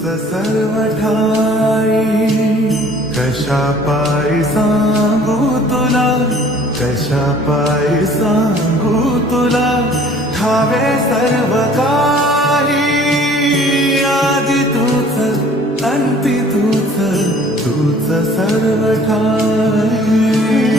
तूच सर्व ठाई, कशा पायी सांगू तुला, कशा पायी सांगू तुला, ठावे सर्व काही, आदि तूच अंती तूच, तूच सर्व ठाई.